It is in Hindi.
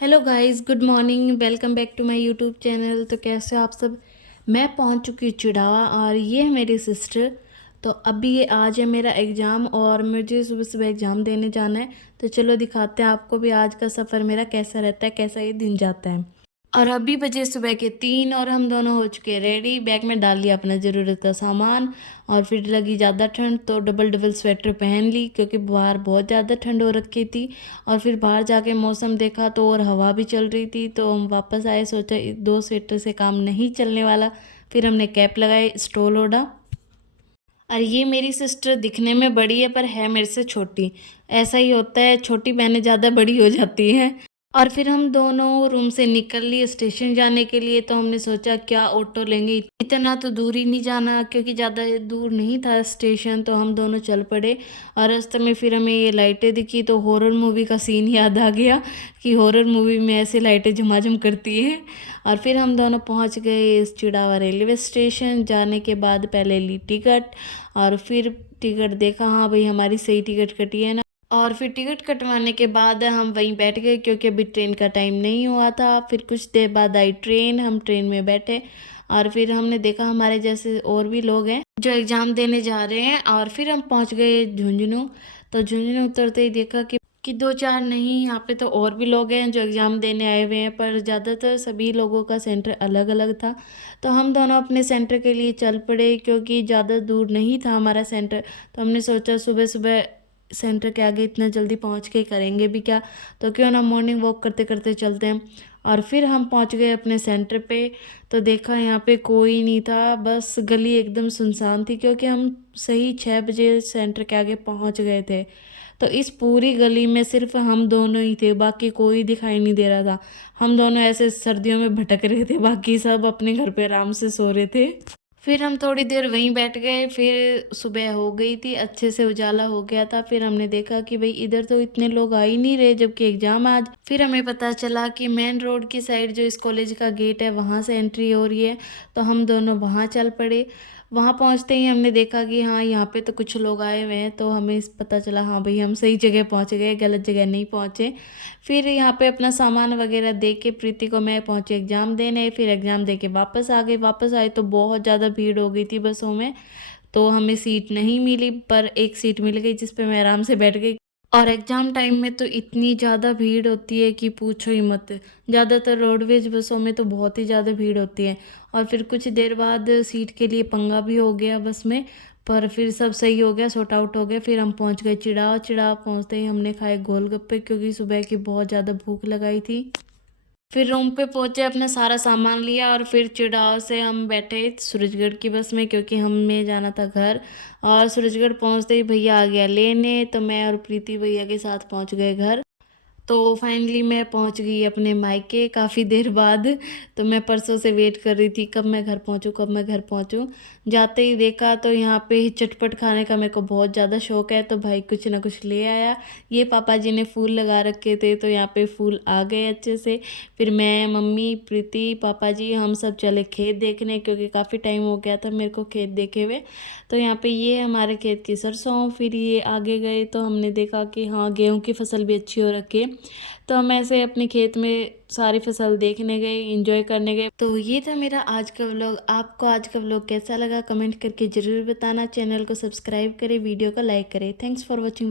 Hello guys, good morning. Welcome back to my YouTube channel. तो कैसे हो आप सब। मैं पहुंच चुकी हूँ चिड़ावा और ये है मेरी सिस्टर। तो अभी ये आज है मेरा एग्ज़ाम और मुझे सुबह सुबह एग्ज़ाम देने जाना है। तो चलो दिखाते हैं आपको भी आज का सफ़र मेरा कैसा रहता है, कैसा ये दिन जाता है। और अभी बजे सुबह के 3 और हम दोनों हो चुके हैं रेडी। बैग में डाल लिया अपना ज़रूरत का सामान। और फिर लगी ज़्यादा ठंड तो डबल डबल स्वेटर पहन ली क्योंकि बाहर बहुत ज़्यादा ठंड हो रखी थी। और फिर बाहर जाके मौसम देखा तो और हवा भी चल रही थी, तो हम वापस आए। सोचा 2 स्वेटर से काम नहीं चलने वाला। फिर हमने कैप लगाई, स्टॉल ओढ़ा। और ये मेरी सिस्टर दिखने में बड़ी है पर है मेरे से छोटी। ऐसा ही होता है, छोटी बहनें ज़्यादा बड़ी हो जाती हैं। और फिर हम दोनों रूम से निकल लिए स्टेशन जाने के लिए। तो हमने सोचा क्या ऑटो लेंगे, इतना तो दूर ही नहीं जाना क्योंकि ज़्यादा दूर नहीं था स्टेशन। तो हम दोनों चल पड़े और रास्ते में फिर हमें ये लाइटें दिखी तो हॉरर मूवी का सीन याद आ गया कि हॉरर मूवी में ऐसे लाइटें झमाझम करती हैं। और फिर हम दोनों पहुंच गए इस चिड़ावा रेलवे स्टेशन। जाने के बाद पहले ली टिकट और फिर टिकट देखा, हाँ भाई हमारी सही टिकट कटी है ना। और फिर टिकट कटवाने के बाद हम वहीं बैठ गए क्योंकि अभी ट्रेन का टाइम नहीं हुआ था। फिर कुछ देर बाद आई ट्रेन, हम ट्रेन में बैठे और फिर हमने देखा हमारे जैसे और भी लोग हैं जो एग्ज़ाम देने जा रहे हैं। और फिर हम पहुंच गए झुंझुनू। तो झुंझुनू उतरते ही देखा कि दो चार नहीं, यहाँ पे तो और भी लोग हैं जो एग्ज़ाम देने आए हुए हैं, पर ज़्यादातर सभी लोगों का सेंटर अलग अलग था। तो हम दोनों अपने सेंटर के लिए चल पड़े क्योंकि ज़्यादा दूर नहीं था हमारा सेंटर। तो हमने सोचा सुबह सुबह सेंटर के आगे इतना जल्दी पहुंच के करेंगे भी क्या, तो क्यों ना मॉर्निंग वॉक करते करते चलते हैं। और फिर हम पहुंच गए अपने सेंटर पे। तो देखा यहाँ पे कोई नहीं था, बस गली एकदम सुनसान थी क्योंकि हम सही 6 बजे सेंटर के आगे पहुंच गए थे। तो इस पूरी गली में सिर्फ हम दोनों ही थे, बाकी कोई दिखाई नहीं दे रहा था। हम दोनों ऐसे सर्दियों में भटक रहे थे, बाकी सब अपने घर पे आराम से सो रहे थे। फिर हम थोड़ी देर वहीं बैठ गए। फिर सुबह हो गई थी, अच्छे से उजाला हो गया था। फिर हमने देखा कि भाई इधर तो इतने लोग आ ही नहीं रहे जबकि एग्जाम आज। फिर हमें पता चला कि मेन रोड की साइड जो इस कॉलेज का गेट है वहाँ से एंट्री हो रही है। तो हम दोनों वहाँ चल पड़े। वहाँ पहुँचते ही हमने देखा कि हाँ यहाँ पे तो कुछ लोग आए हुए हैं। तो हमें पता चला हाँ भाई हम सही जगह पहुँच गए, गलत जगह नहीं पहुँचे। फिर यहाँ पे अपना सामान वगैरह दे के प्रीति को मैं पहुँची एग्ज़ाम देने। फिर एग्ज़ाम दे के वापस आ गई। वापस आए तो बहुत ज़्यादा भीड़ हो गई थी बसों में। तो हमें सीट नहीं मिली, पर एक सीट मिल गई जिस पे मैं आराम से बैठ गई। और एग्ज़ाम टाइम में तो इतनी ज़्यादा भीड़ होती है कि पूछो ही मत। ज़्यादातर रोडवेज बसों में तो बहुत ही ज़्यादा भीड़ होती है। और फिर कुछ देर बाद सीट के लिए पंगा भी हो गया बस में। पर फिर सब सही हो गया, सॉर्ट आउट हो गया। फिर हम पहुंच गए चिड़ाव। चिड़ाव पहुंचते ही हमने खाए गोलगप्पे क्योंकि सुबह की बहुत ज़्यादा भूख लगाई थी। फिर रूम पे पहुंचे, अपना सारा सामान लिया और फिर चिड़ाव से हम बैठे सूरजगढ़ की बस में क्योंकि हमें जाना था घर। और सूरजगढ़ पहुंचते ही भैया आ गया लेने, तो मैं और प्रीति भैया के साथ पहुंच गए घर। तो फाइनली मैं पहुंच गई अपने मायके काफ़ी देर बाद। तो मैं परसों से वेट कर रही थी कब मैं घर पहुंचूं, कब मैं घर पहुंचूं। जाते ही देखा तो यहाँ पे चटपट खाने का मेरे को बहुत ज़्यादा शौक है, तो भाई कुछ ना कुछ ले आया। ये पापा जी ने फूल लगा रखे थे तो यहाँ पे फूल आ गए अच्छे से। फिर मैं, मम्मी, प्रीति, पापा जी हम सब चले खेत देखने क्योंकि काफ़ी टाइम हो गया था मेरे को खेत देखे हुए। तो यहाँ पे ये हमारे खेत की सरसों। फिर ये आगे गए तो हमने देखा कि हाँ गेहूँ की फसल भी अच्छी हो रखी है। तो हम ऐसे अपने खेत में सारी फसल देखने गए, एंजॉय करने गए। तो ये था मेरा आज का व्लॉग। आपको आज का व्लॉग कैसा लगा कमेंट करके ज़रूर बताना। चैनल को सब्सक्राइब करें, वीडियो को लाइक करें। Thanks for watching.